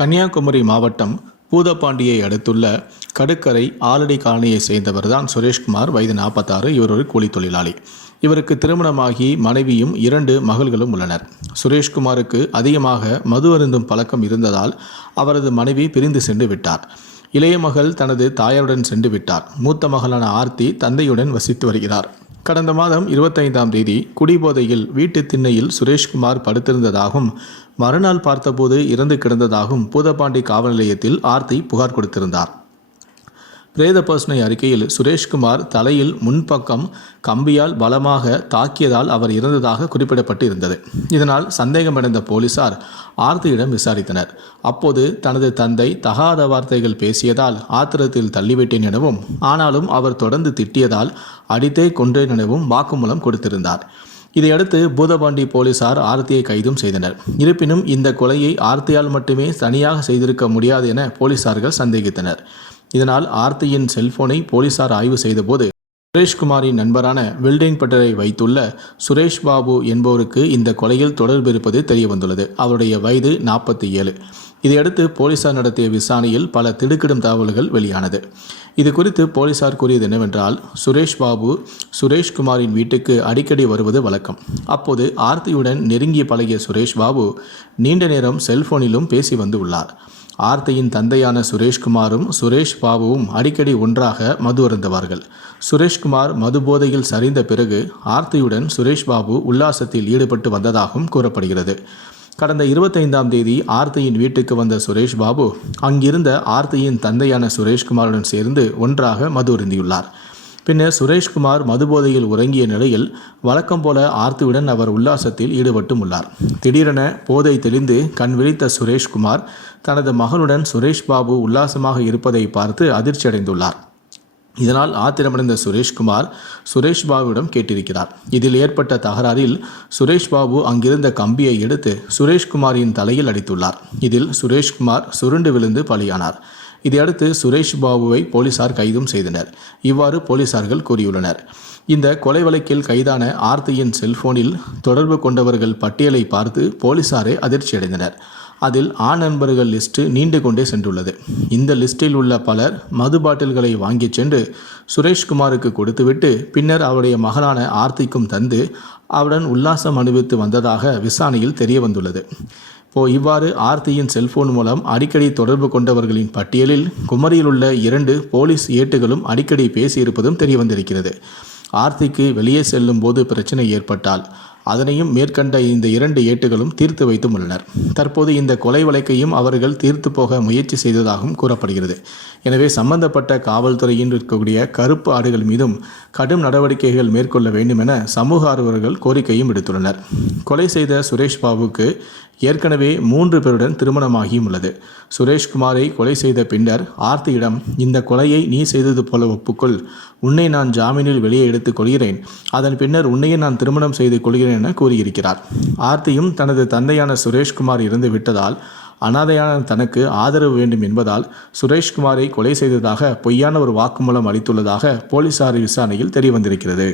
கன்னியாகுமரி மாவட்டம் பூதப்பாண்டியை அடுத்துள்ள கடுக்கரை ஆலடி காலனியை சேர்ந்தவர் தான் சுரேஷ்குமார். வயது நாற்பத்தாறு இவர் ஒரு கூலி தொழிலாளி. இவருக்கு திருமணமாகி மனைவியும் இரண்டு மகள்களும் உள்ளனர். சுரேஷ்குமாருக்கு அதிகமாக மது அருந்தும் பழக்கம் இருந்ததால் அவரது மனைவி பிரிந்து சென்று விட்டார். இளைய மகள் தனது தாயாருடன் சென்று விட்டார். மூத்த மகளான ஆர்த்தி தந்தையுடன் வசித்து வருகிறார். கடந்த மாதம் இருபத்தைந்தாம் தேதி குடிபோதையில் வீட்டு திண்ணையில் சுரேஷ்குமார் படுத்திருந்ததாகவும் மறுநாள் பார்த்தபோது இறந்து கிடந்ததாகவும் பூதப்பாண்டி காவல் நிலையத்தில் ஆர்த்தி புகார் கொடுத்திருந்தார். பிரேத பர்சனை அறிக்கையில் சுரேஷ்குமார் தலையில் முன்பக்கம் கம்பியால் பலமாக தாக்கியதால் அவர் இறந்ததாக குறிப்பிடப்பட்டு இருந்தது இதனால் சந்தேகமடைந்த போலீசார் ஆர்த்தியிடம் விசாரித்தனர். அப்போது தனது தந்தை தகாத வார்த்தைகள் பேசியதால் ஆத்திரத்தில் தள்ளிவிட்டேன் எனவும் ஆனாலும் அவர் தொடர்ந்து திட்டியதால் அடித்தே கொன்றேன் எனவும் வாக்குமூலம் கொடுத்திருந்தார். இதையடுத்து பூதபாண்டி போலீசார் ஆர்த்தியை கைதும் செய்தனர். இருப்பினும் இந்த கொலையை ஆர்த்தியால் மட்டுமே தனியாக செய்திருக்க முடியாது என போலீசார்கள் சந்தேகித்தனர். இதனால் ஆர்த்தியின் செல்போனை போலீசார் ஆய்வு செய்தபோது சுரேஷ்குமாரின் நண்பரான வெல்டிங் பட்டரை வைத்துள்ள சுரேஷ் பாபு என்பவருக்கு இந்த கொலையில் தொடர்பு இருப்பது தெரியவந்துள்ளது. அவருடைய வயது நாற்பத்தி ஏழு இதையடுத்து போலீசார் நடத்திய விசாரணையில் பல திடுக்கிடும் தகவல்கள் வெளியானது. இது குறித்து போலீசார் கூறியது என்னவென்றால் சுரேஷ் பாபு சுரேஷ்குமாரின் வீட்டுக்கு அடிக்கடி வருவது வழக்கம். அப்போது ஆர்த்தியுடன் நெருங்கி பழகிய சுரேஷ் பாபு நீண்ட நேரம் செல்போனிலும் பேசி வந்து உள்ளார். ஆர்த்தியின் தந்தையான சுரேஷ்குமாரும் சுரேஷ் பாபுவும் அடிக்கடி ஒன்றாக மது அருந்தவார்கள். சுரேஷ்குமார் மது போதையில் சரிந்த பிறகு ஆர்த்தியுடன் சுரேஷ் பாபு உல்லாசத்தில் ஈடுபட்டு வந்ததாகவும் கூறப்படுகிறது. கடந்த இருபத்தைந்தாம் தேதி ஆர்த்தியின் வீட்டுக்கு வந்த சுரேஷ் பாபு அங்கிருந்த ஆர்த்தியின் தந்தையான சுரேஷ்குமாருடன் சேர்ந்து ஒன்றாக மது அருந்தியுள்ளார். பின்னர் சுரேஷ்குமார் மதுபோதையில் உறங்கிய நிலையில் வழக்கம் போல ஆர்த்துவிடன் அவர் உல்லாசத்தில் ஈடுபட்டும் உள்ளார். திடீரென போதை தெளிந்து கண் விழித்த சுரேஷ்குமார் தனது மகனுடன் சுரேஷ் பாபு உல்லாசமாக இருப்பதை பார்த்து அதிர்ச்சியடைந்துள்ளார். இதனால் ஆத்திரமடைந்த சுரேஷ்குமார் சுரேஷ் பாபுவிடம் கேட்டிருக்கிறார். இதில் ஏற்பட்ட தகராறில் சுரேஷ் பாபு அங்கிருந்த கம்பியை எடுத்து சுரேஷ்குமாரின் தலையில் அடித்துள்ளார். இதில் சுரேஷ்குமார் சுருண்டு விழுந்து பலியானார். இதையடுத்து சுரேஷ் பாபுவை போலீசார் கைதும் செய்தனர். இவ்வாறு போலீசார்கள் கூறியுள்ளனர். இந்த கொலை வழக்கில் கைதான ஆர்த்தியின் செல்போனில் தொடர்பு கொண்டவர்கள் பட்டியலை பார்த்து போலீசாரே அதிர்ச்சியடைந்தனர் அதில் ஆண் நண்பர்கள் லிஸ்ட்டு நீண்டு கொண்டே சென்றுள்ளது. இந்த லிஸ்டில் உள்ள பலர் மது பாட்டில்களை வாங்கிச் சென்று சுரேஷ்குமாருக்கு கொடுத்துவிட்டு பின்னர் அவருடைய மகளான ஆர்த்திக்கும் தந்து அவருடன் உல்லாசம் அனுபவித்து வந்ததாக விசாரணையில் தெரிய வந்துள்ளது இப்போ இவ்வாறு ஆர்த்தியின் செல்போன் மூலம் அடிக்கடி தொடர்பு கொண்டவர்களின் பட்டியலில் குமரியில் உள்ள இரண்டு போலீஸ் ஏட்டுகளும் அடிக்கடி பேசியிருப்பதும் தெரியவந்திருக்கிறது. ஆர்த்திக்கு வெளியே செல்லும் போது பிரச்சனை ஏற்பட்டால் அதனையும் மேற்கண்ட இந்த இரண்டு ஏட்டுகளும் தீர்த்து வைத்தும் உள்ளனர். தற்போது இந்த கொலை வழக்கையும் அவர்கள் தீர்த்து போக முயற்சி செய்ததாகவும் கூறப்படுகிறது. எனவே சம்பந்தப்பட்ட காவல்துறையின் இருக்கக்கூடிய கருப்பு ஆடுகள் மீதும் கடும் நடவடிக்கைகள் மேற்கொள்ள வேண்டும் என சமூக ஆர்வலர்கள் கோரிக்கையும் விடுத்துள்ளனர். கொலை செய்த சுரேஷ் பாபுக்கு ஏற்கனவே மூன்று பேருடன் திருமணமாகியும் உள்ளது. சுரேஷ்குமாரை கொலை செய்த பின்னர் ஆர்த்தியிடம் இந்த கொலையை நீ செய்தது போல ஒப்புக்கொள். உன்னை நான் ஜாமீனில் வெளியே எடுத்துக் கொள்கிறேன். அதன் பின்னர் உன்னையே நான் திருமணம் செய்து கொள்கிறேன் என கூறியிருக்கிறார். ஆர்த்தியும் தனது தந்தையான சுரேஷ்குமார் இருந்து விட்டதால் அனாதையான தனக்கு ஆதரவு வேண்டும் என்பதால் சுரேஷ்குமாரை கொலை செய்ததாக பொய்யான ஒரு வாக்குமூலம் அளித்துள்ளதாக போலீசார் விசாரணையில் தெரியவந்திருக்கிறது.